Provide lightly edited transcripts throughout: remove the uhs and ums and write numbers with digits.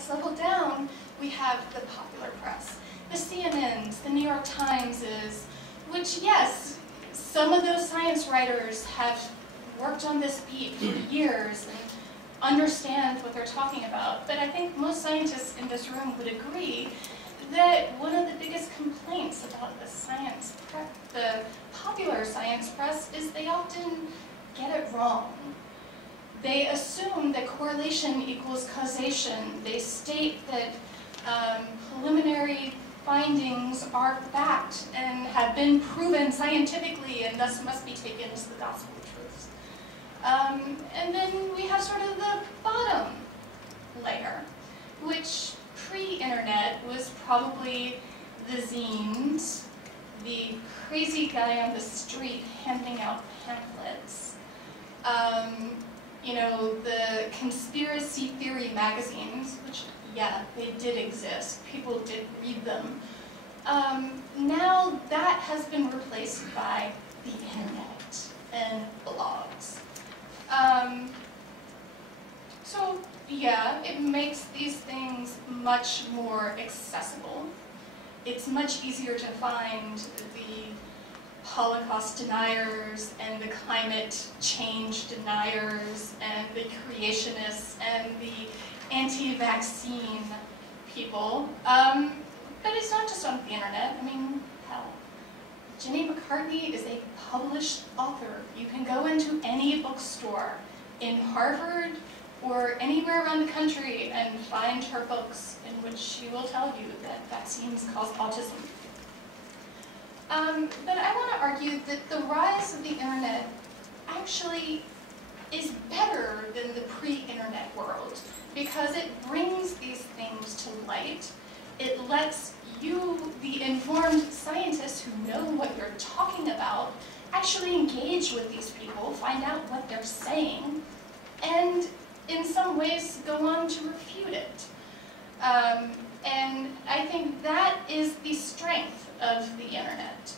next level down, we have the popular press. The CNNs, the New York Timeses, which, yes, some of those science writers have worked on this beat for years and understand what they're talking about. But I think most scientists in this room would agree that one of the biggest complaints about the popular science press is they often get it wrong. They assume that correlation equals causation. They state that preliminary findings are fact and have been proven scientifically and thus must be taken as the gospel truths. And then we have sort of the bottom layer, which pre-internet was probably the zines, the crazy guy on the street handing out pamphlets, you know, the conspiracy theory magazines, which, yeah, they did exist. People did read them. Now that has been replaced by the internet and blogs. So, yeah, it makes these things much more accessible. It's much easier to find the Holocaust deniers and the climate change deniers and the creationists and the anti-vaccine people. But it's not just on the internet. I mean, hell, Jenny McCartney is a published author. You can go into any bookstore in Harvard or anywhere around the country and find her books in which she will tell you that vaccines cause autism. But I want to argue that the rise of the internet actually is better than the pre-internet world because it brings these things to light. It lets you, the informed scientists who know what you're talking about, actually engage with these people, find out what they're saying, and in some ways go on to refute it. And I think that is the strength of the internet.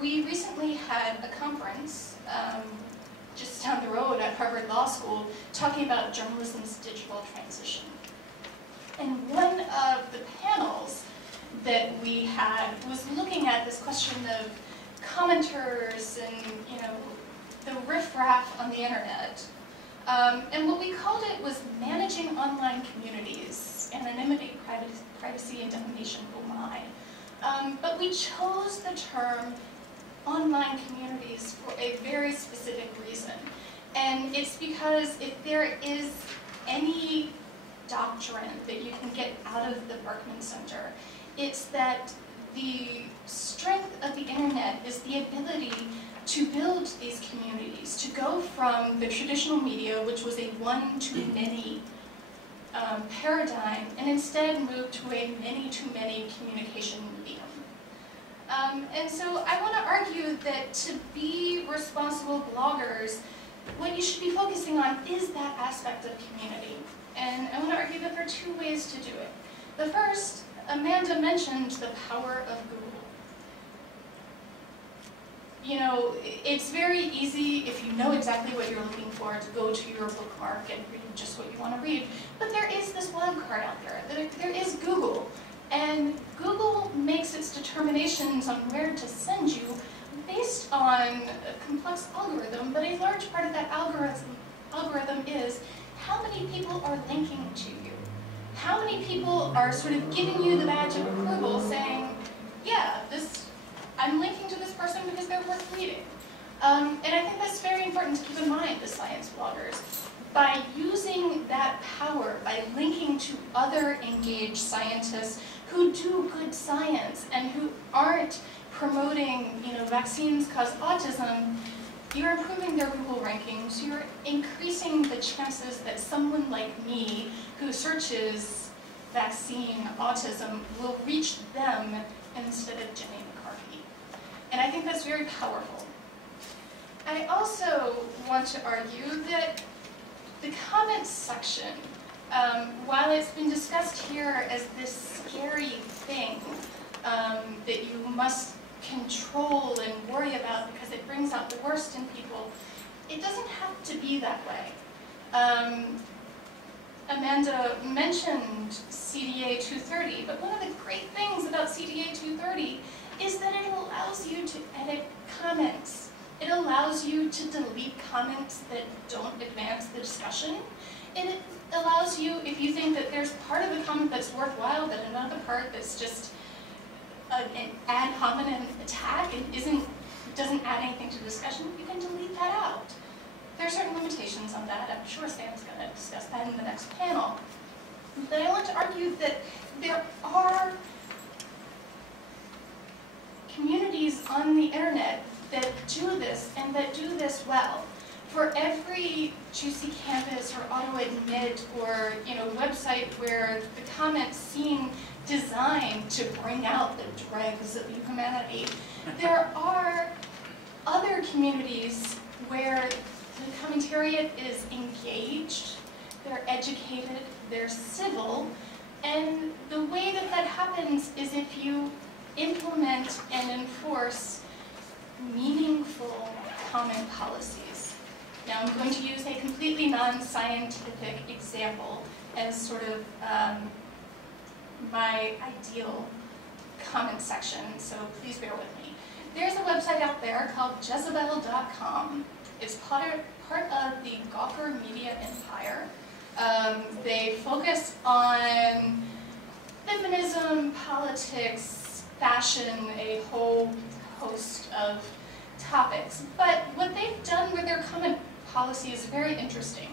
We recently had a conference just down the road at Harvard Law School talking about journalism's digital transition. And one of the panels that we had was looking at this question of commenters and, you know, the riffraff on the internet. And what we called it was managing online communities, anonymity, privacy, and defamation, oh my. But we chose the term online communities for a very specific reason. And it's because if there is any doctrine that you can get out of the Berkman Center, it's that the strength of the internet is the ability to build these communities, to go from the traditional media, which was a one-to-many paradigm, and instead move to a many-to-many communication medium. And so I want to argue that to be responsible bloggers, what you should be focusing on is that aspect of community. And I want to argue that there are two ways to do it. The first, Amanda mentioned the power of Google. You know, it's very easy, if you know exactly what you're looking for, to go to your bookmark and read just what you want to read. But there is this wild card out there. There is Google. And Google makes its determinations on where to send you based on a complex algorithm, but a large part of that algorithm is how many people are linking to you. How many people are sort of giving you the badge of approval saying, yeah, I'm linking to this person because they're worth reading. And I think that's very important to keep in mind as science bloggers. By using that power, by linking to other engaged scientists who do good science and who aren't promoting, you know, vaccines cause autism, you're improving their Google rankings, you're increasing the chances that someone like me who searches vaccine autism will reach them instead of Jenny McCarthy. And I think that's very powerful. I also want to argue that the comments section, while it's been discussed here as this scary thing that you must control and worry about because it brings out the worst in people, it doesn't have to be that way. Amanda mentioned CDA 230, but one of the great things about CDA 230 is that it allows you to edit comments. It allows you to delete comments that don't advance the discussion. It allows you, if you think that there's part of the comment that's worthwhile, but another part that's just an ad hominem attack and doesn't add anything to the discussion, you can delete that out. There are certain limitations on that. I'm sure Sam's going to discuss that in the next panel. But I want to argue that there are communities on the internet that do this and that do this well. For every Juicy Canvas or AutoAdmit or website where the comments seem designed to bring out the dregs of humanity, there are other communities where the commentariat is engaged, they're educated, they're civil, and the way that that happens is if you implement and enforce meaningful comment policies. Now I'm going to use a completely non-scientific example as sort of my ideal comment section, so please bear with me. There's a website out there called Jezebel.com. It's part of the Gawker media empire. They focus on feminism, politics, fashion, a whole host of topics. But what they've done with their comment policy is very interesting.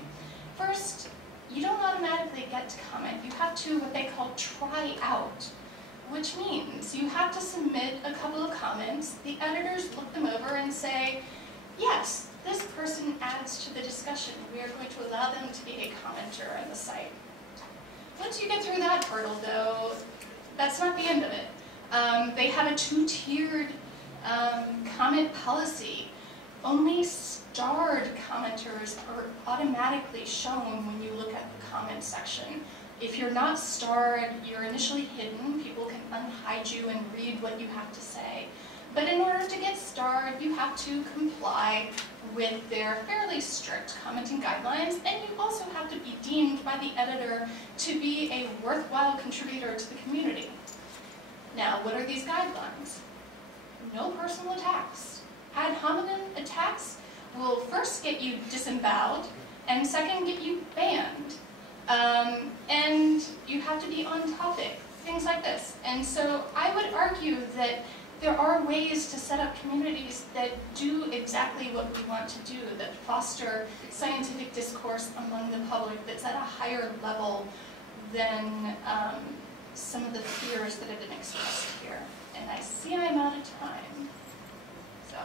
First, you don't automatically get to comment. You have to what they call try out, which means you have to submit a couple of comments. The editors look them over and say, yes, this person adds to the discussion. We are going to allow them to be a commenter on the site. Once you get through that hurdle, though, that's not the end of it. They have a two-tiered comment policy. Only starred commenters are automatically shown when you look at the comment section. If you're not starred, you're initially hidden. People can unhide you and read what you have to say. But in order to get starred, you have to comply with their fairly strict commenting guidelines, and you also have to be deemed by the editor to be a worthwhile contributor to the community. Now, what are these guidelines? No personal attacks. Ad hominem attacks will first get you disemboweled, and second, get you banned. And you have to be on topic, things like this. And so I would argue that there are ways to set up communities that do exactly what we want to do, that foster scientific discourse among the public that's at a higher level than some of the fears that have been expressed here. And I see I'm out of time. So.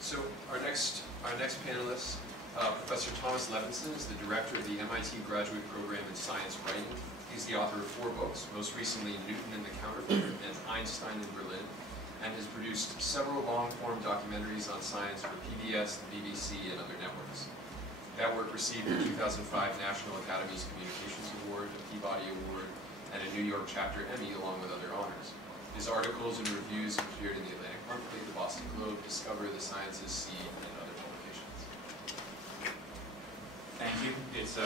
So our next panelist, Professor Thomas Levenson, is the director of the MIT Graduate Program in Science Writing. He's the author of 4 books, most recently Newton and the Counterfeiter and Einstein in Berlin, and has produced several long-form documentaries on science for PBS, the BBC, and other networks. That work received the 2005 National Academy's Communications Award, a Peabody Award, and a New York Chapter Emmy, along with other honors. His articles and reviews appeared in the Atlantic Monthly, the Boston Globe, Discover, the Sciences, Seed, and other publications. Thank you. It's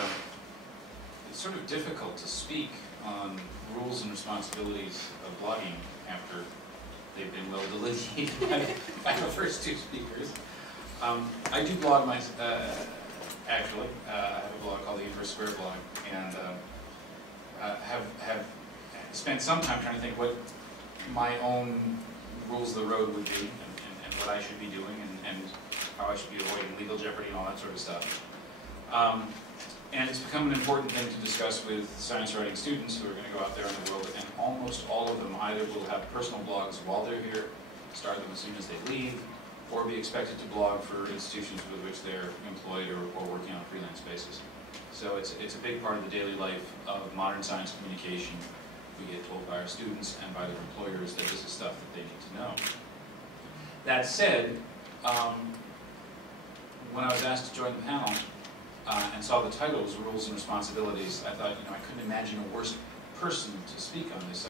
sort of difficult to speak on rules and responsibilities of blogging after they've been well delineated by the first 2 speakers. I do blog actually. I have a blog called the Universe Square Blog, and have spent some time trying to think what my own rules of the road would be, and what I should be doing, and how I should be avoiding legal jeopardy and all that sort of stuff. And it's become an important thing to discuss with science writing students who are going to go out there in the world, and almost all of them either will have personal blogs while they're here, start them as soon as they leave, or be expected to blog for institutions with which they're employed or working on a freelance basis. So it's a big part of the daily life of modern science communication. We get told by our students and by their employers that this is stuff that they need to know. That said, when I was asked to join the panel and saw the titles, Rules and Responsibilities, I thought, I couldn't imagine a worse person to speak on this